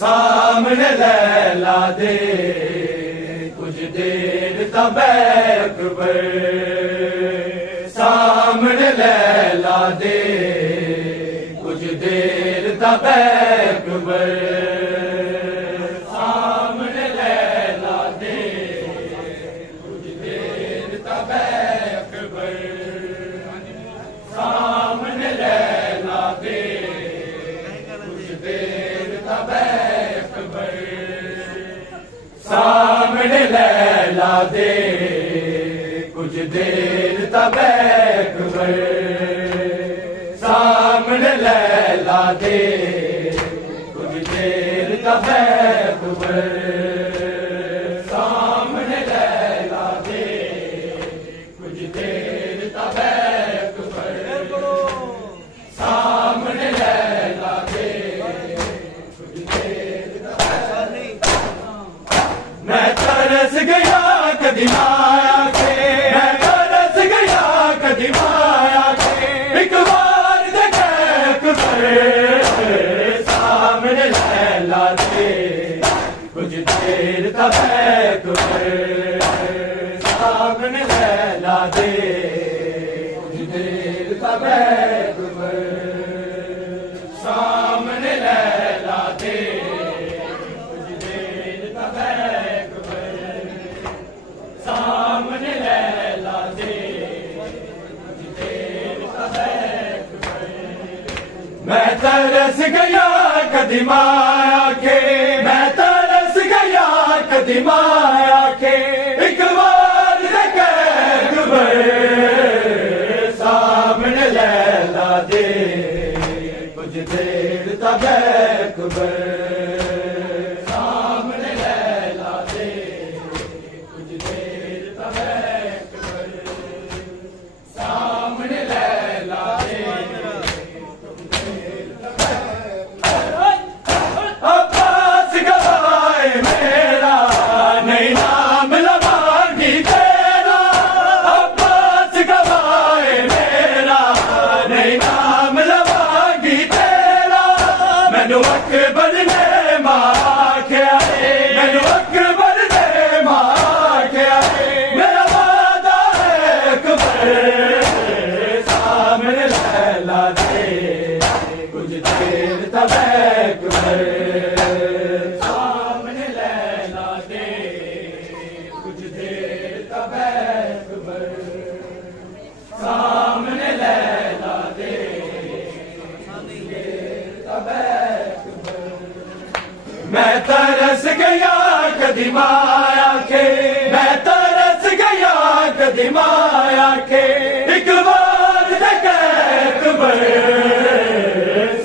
سامنے لیلا دے کچھ دیر تب اکبر سامنے لیلا دے کچھ دیر تب اکبر سامنے لیلا دے کچھ دیر تب اکبر سامنے لیلا دے کچھ دیر تب اکبر سامنے لیلا دے کچھ دیر تب اکبر سامنے لیلا دے کچھ دیر تب اکبر سامنے لیلا دے کچھ دیر تب اکبر سامنے لیلا دے کچھ دیر تب میں ترس گیا کدی مایا کے میں ترس گیا کدی مایا کے ایک بار دیکھے اکبر سامنے لیلا دے کچھ دیر تب اکبر سامنے لیلا دے کچھ دیر تب اکبر سامنے لیلا دے کچھ دیر تب اکبر سامنے لیلا دے کچھ دیر تب اکبر میں ترس گیا کدی مایا کے میں ترس گیا کدی مایا کے ایک بار دیکھے اکبر سامنے لیلا دے کچھ دیر تب اکبر سامنے لیلا دے کچھ دیر تب اکبر سامنے لیلا دے عباس گوائے میرا نہیں نام لوانگی تیرا عباس گوائے میرا نہیں نام لوانگی تیرا مینو اکبر نے مار کے آئے مینو اکبر نے مار کے آئے میرا وعدہ ہے اکبر سامنے لیلا دے کچھ دیر تب اکبر سامنے لیلا دے کچھ دیر تب اکبر سامنے لیلا دے کچھ دیر تب اکبر میں ترس گیا کدی مایا کے میں ترس گیا کدی مایا کے ایک بار دیکھے اکبر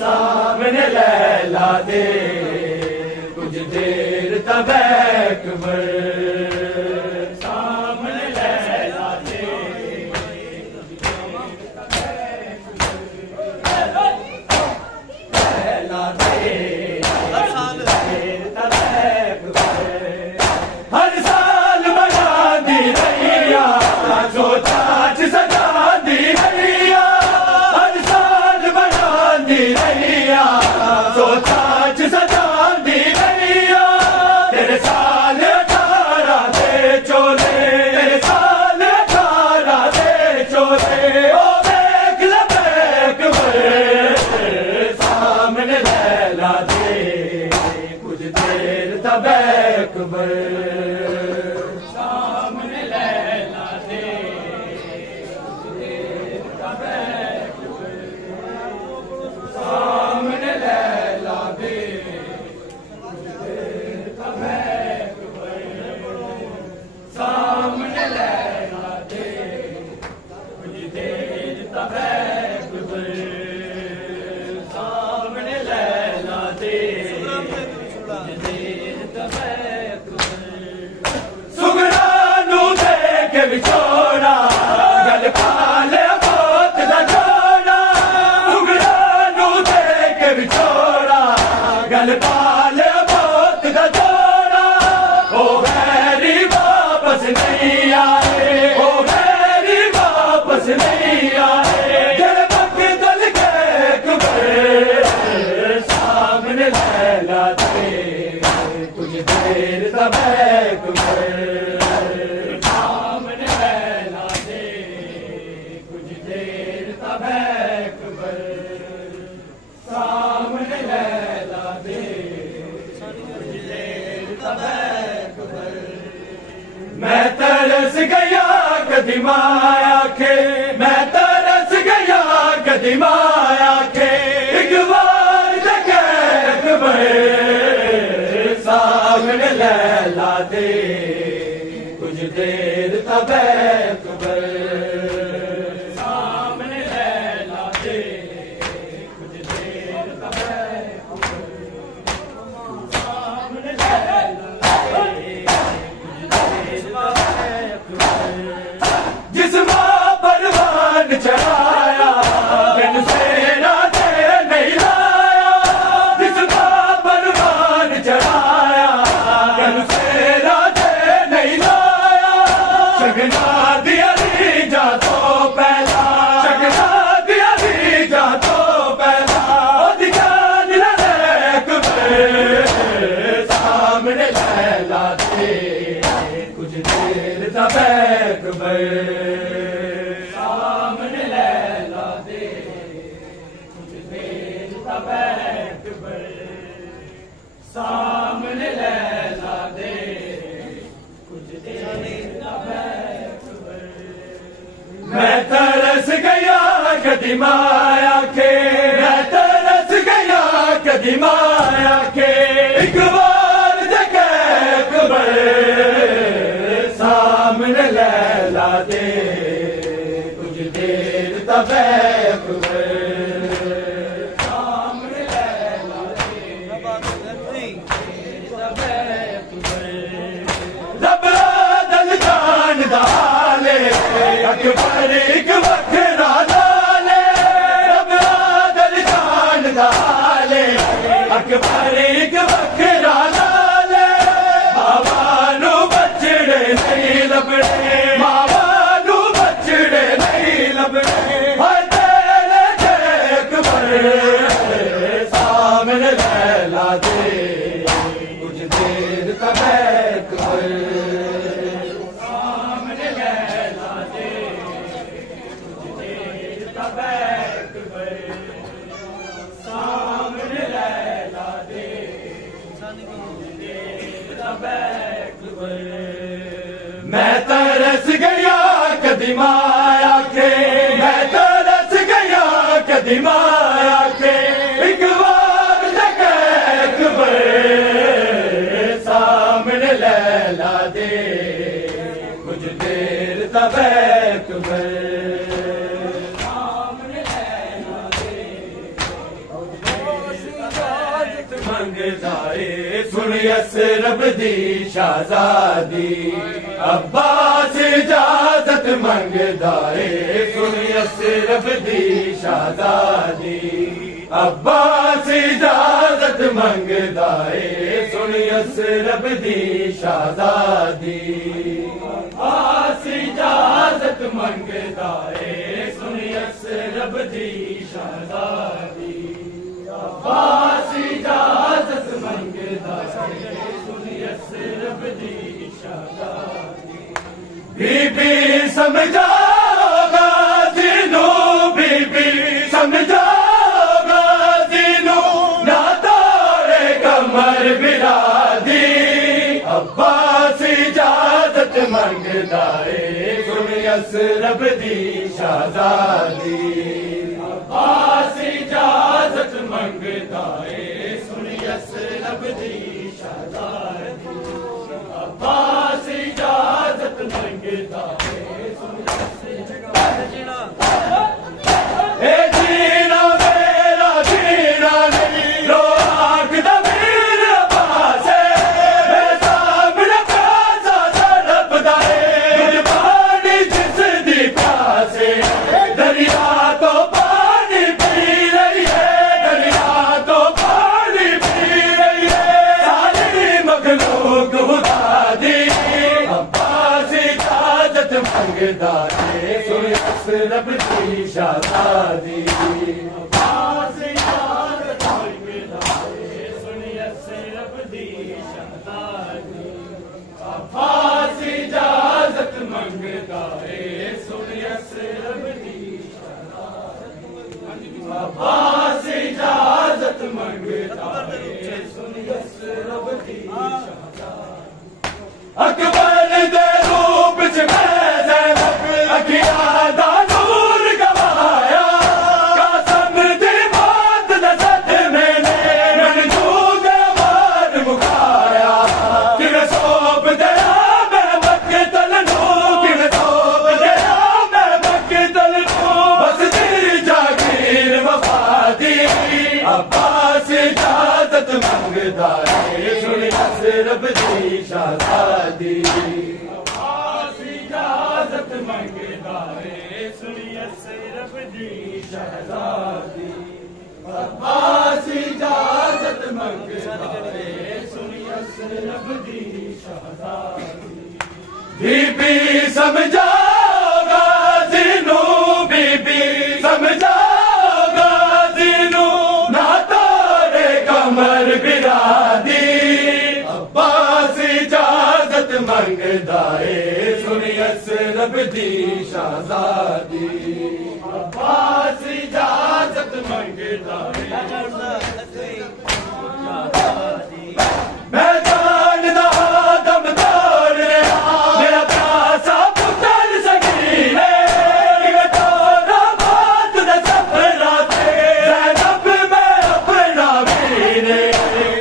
سامنے لیلا دے کچھ دیر تب اکبر سامنے لیلا دے لیلا دے ہر سال بنا دی رہیا جو چاچ سجا دی رہیا ہر سال بنا دی رہیا جو سامنے لیلا دے میں ترس گیا قدیم آیا کے میں ترس گیا قدیم آیا کے ایک بار دیکھ میں سامنے لیلا دے کچھ دیر تب اکبر سامنے لیلا دے کچھ دیر تب سامنے لیلا جس ماں پروان چڑھایا دن سے راتے نہیں لایا جس ماں پروان چڑھایا دن سے راتے نہیں لایا شگنا دیا جا تو پہلا شگنا دیا جا تو پہلا دکھان سامنے لیلا دے کچھ دیر تب اکبر سامنے لیلا دے کچھ دیر تب اکبر سامنے لیلا دے کچھ دیر تب اکبر میں ترس گیا قدیم آیا کے میں ترس گیا قدیم آیا کے ایک بار دیکھ اکبر سامنے لیلا دے کچھ دیر تب اکبر سامنے لیلا دے تب اکبر رب دل جان دالے اکبر ایک وکھرا لالے رب دل جان دالے اکبر ایک وکھرا لالے بابا نو بچڑے نہیں لبڑے بابا نو بچڑے نہیں لبڑے ہر تیرے اکبر سامنے لیلا دے کچھ دیر تب اکبر سامنے لیلا دے کچھ دیر تب اکبر سامنے لیلا دے میں ترس گیا قدیم آیا کے میں ترس گیا قدیم آیا کے ایک بار دیکھ اکبر سامنے لیلا دے کچھ دیر تب اکبر سامنے لیلا دے منگتا سن یسرب دی شہزادی عباس اجازت منگدا سن یسرب دی شہزادی عباس اجازت منگدا سن یسرب دی شہزادی عباس اجازت منگدا سن یسرب دی شہزادی عباس اجازت منگدا سن یسرب دی شہزادی بی بی سمجھاؤ غازی نو بی بی سمجھاؤ غازی نو نہ توڑے کمر برادی عباس اجازت منگدا سن یسرب دی شہزادی عباس اجازت منگدا سن یسرب دی شہزادی عباس اجازت منگدا سن یسرب اے جینا میرا جینا نہیں رو آنکھ دا میرا عباس میرے سامنے پیاسا تڑپ دا تجھ پانی جس دی پیاسے دریا تو پانی پی رہی ہے دریا تو پانی پی رہی ہے ساری مخلوق خدا دی عباس اجازت منگدا سن یسرب دی شہزادی عباس اجازت منگدا سن یسرب دی شہزادی عباس اجازت منگدا سن یسرب دی شہزادی عباس اجازت اکبر دے روپ چ میں زینب اکھیاں دا نور گوایا قاسم دی موت دے صدمے نے منجو دے مار مکایا کیویں سونپ دیا میں مقتل نوں کیویں سونپ دیا میں مقتل نوں بس تیری جاگیر وفا دی عباس اجازت منگدا ہے سن رب دی شہزادی عباس اجازت منگدا ہے سن رب دی شہزادی عباس اجازت منگدا ہے سن رب دی شہزادی بی بی سمجھاؤ غازی نوں بی بی سمجھاؤ غازی نوں نہ تارے کمر برادی عباس اجازت منگدا ہے سنی رب دی شہزادی عباس اجازت منگدا ہے میں جاندا دم توڑ رہا میرا پیاسا پتر سگیر ہے توڑا بات دے سفرا تے زینب میں اپنا ویر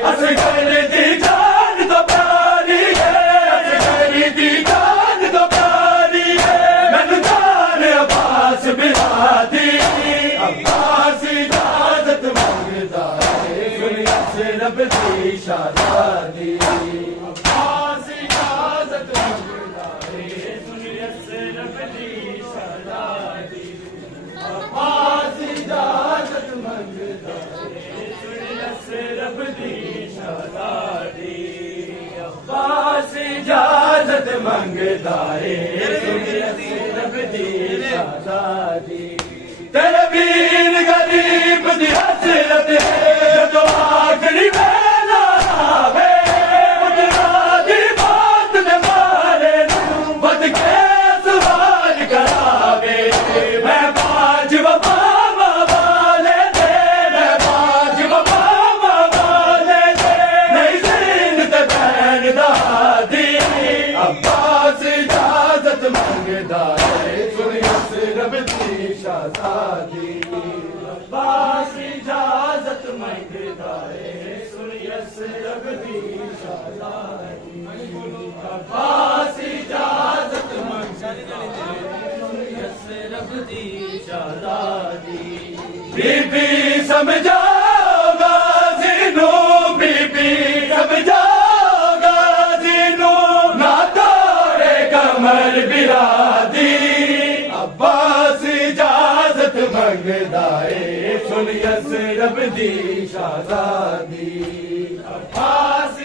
اصغر دی جان تو پیاری ہے اصغر دی جان تو پیاری ہے مینوں جان عباس برادی عباس اجازت منگدا ہے سنی رب دی شہزادی عباس اجازت منگدا ہے سنی رب دی شہزادی عباس اجازت منگدا ہے سنی رب دی شہزادی عباس اجازت منگدا ہے سنی رب دی شہزادی تیرے ویر غریب دی حسرت ہے جو آخری ویلا آوے اجڑا دی بات دے مارے نوں بد کے سوال کراوے میں باج وفا والے دے میں باج وفا والے دے نہیں زین تے بین دادی عباس اجازت منگدا ہے سنی رب دی شہزادی عباس اجازت منگدا ہے سنی رب دی شہزادی عباس اجازت منگدا ہے سنی رب دی شہزادی بی بی سمجھاؤ غازی نوں بی بی سمجھاؤ غازی نوں نہ توڑے کمر برادی عباس اجازت منگدا ہے سنی رب دی شہزادی عباس